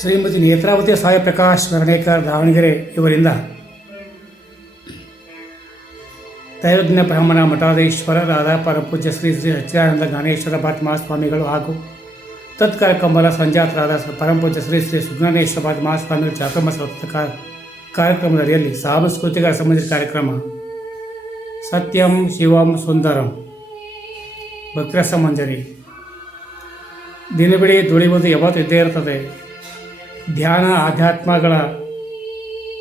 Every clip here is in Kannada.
ಶ್ರೀಮತಿ ನೇತ್ರಾವತಿ ಸಾಯಿ ಪ್ರಕಾಶ್ ವರ್ಣೇಕರ್ ದಾವಣಗೆರೆ ಇವರಿಂದ ದೈವಜ್ಞ ಬ್ರಾಹ್ಮಣ ಮಠಾಧೀಶ್ವರರಾದ ಪರಪೂಜ್ಯ ಶ್ರೀ ಶ್ರೀ ಸಚ್ಚಿದಾನಂದ ಜ್ಞಾನೇಶ್ವರ ಭಟ್ ಮಹಾಸ್ವಾಮಿಗಳು ಹಾಗೂ ತತ್ಕಾರ್ಯಕಂಬಲ ಸಂಜಾತರಾದ ಪರಮಪೂಜ್ಯ ಶ್ರೀ ಶ್ರೀ ಸುಜ್ಞಾನೇಶ್ವರ ಭಟ್ ಮಹಾಸ್ವಾಮಿಗಳ ಜಾತ್ರಮ ಕಾರ್ಯಕ್ರಮದ ಅಡಿಯಲ್ಲಿ ಸಾಂಸ್ಕೃತಿಕ ಸಂಬಂಧಿತ ಕಾರ್ಯಕ್ರಮ. ಸತ್ಯಂ ಶಿವಂ ಸುಂದರಂ. ಭಕ್ರಸ ಮಂಜರಿ ದಿನಬಿಡಿ ದುಡಿಯುವುದು ಯಾವತ್ತೂ ಇದ್ದೇ ಇರ್ತದೆ ಧ್ಯಾನ ಆಧ್ಯಾತ್ಮಗಳ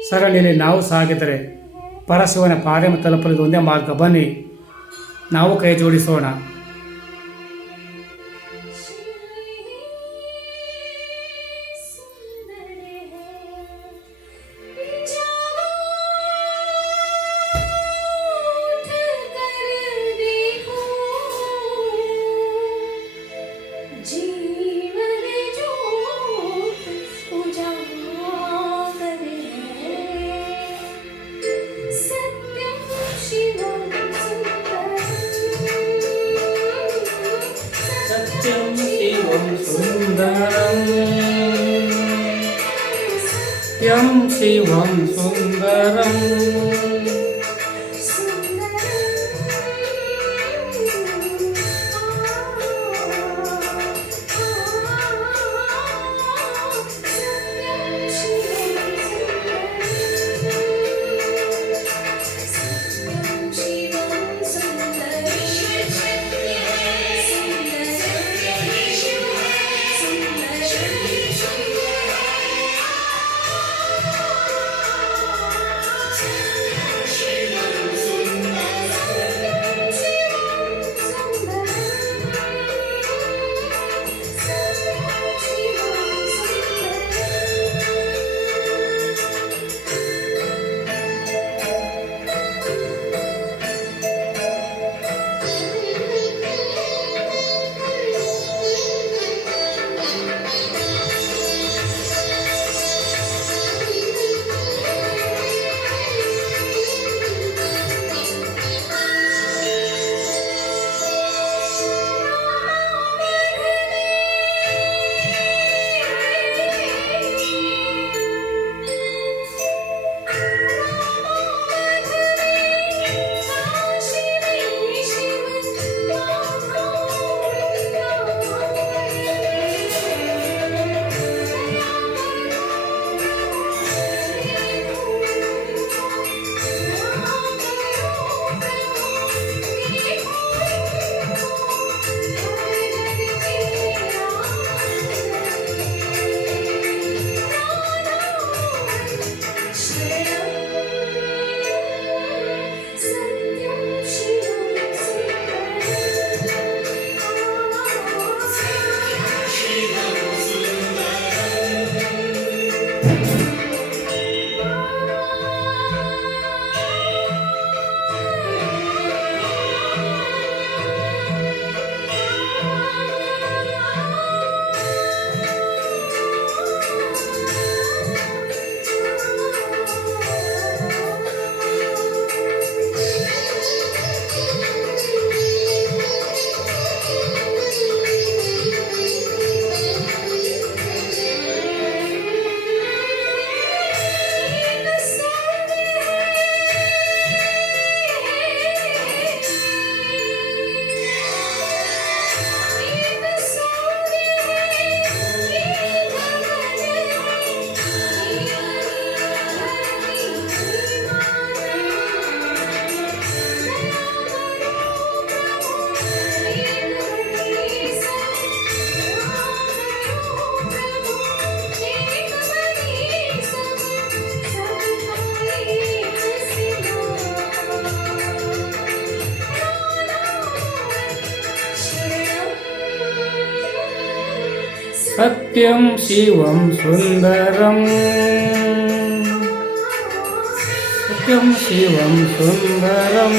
ಸರಣಿಯಲ್ಲಿ ನಾವು ಸಾಗಿದರೆ ಪರಶಿವನ ಪಾದಮ ತಲುಪಲು ಒಂದೇ ಮಾರ್ಗ. ಬನ್ನಿ ನಾವು ಕೈ ಜೋಡಿಸೋಣ. ಶಿವಂ ಸುಂದರಂ ಸತ್ಯಂ ಶಿವಂ ಸತ್ಯಂ ಶಿವಂ ಸುಂದರಂ ಸತ್ಯಂ ಶಿವಂ ಸುಂದರಂ